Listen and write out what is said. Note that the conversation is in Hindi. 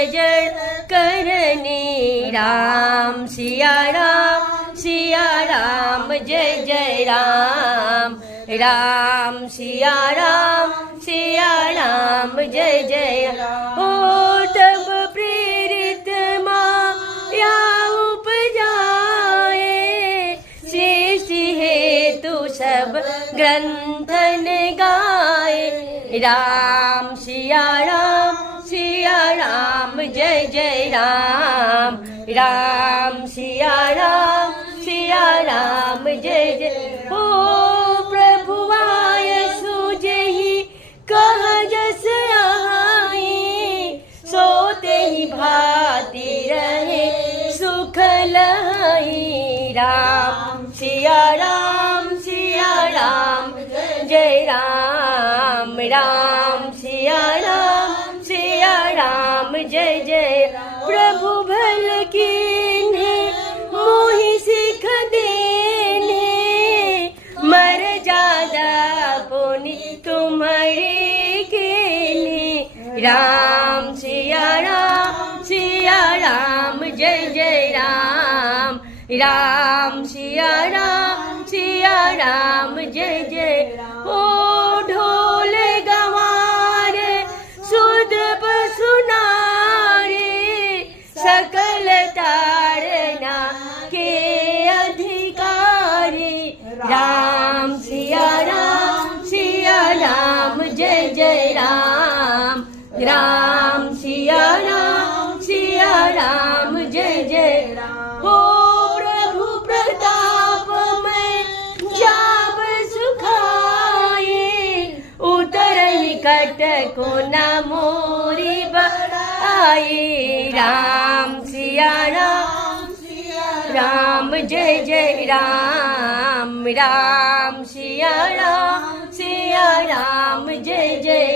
जय करने राम सिया राम जय जय राम राम सिया राम जय जय हो तब प्रेरित माया उपजाए सृष्टि हेतु सब ग्रंथन गाए राम सिया राम जय जय राम राम सिया राम जय जय हो प्रभु आय सुजहि कह जस आए सोते ही भाती रहे सुख लहाई राम सिया राम जय राम राम सिया राम जय जय प्रभु भल कीन्हे मोहि सिख देने मर जादा पुनि तुम्हारे केने राम सिया राम जय जय राम राम सिया राम जय जय ओ ढोल गवार सुध सुनारे सकल तारना के अधिकारी राम सिया राम जय जय राम राम सिया राम जय जय हो प्रभु प्रताप में जाब सुखाए उतर निकट को न मोरी बढ़ाए राम सिया राम जय जय राम राम सिया राम जय जय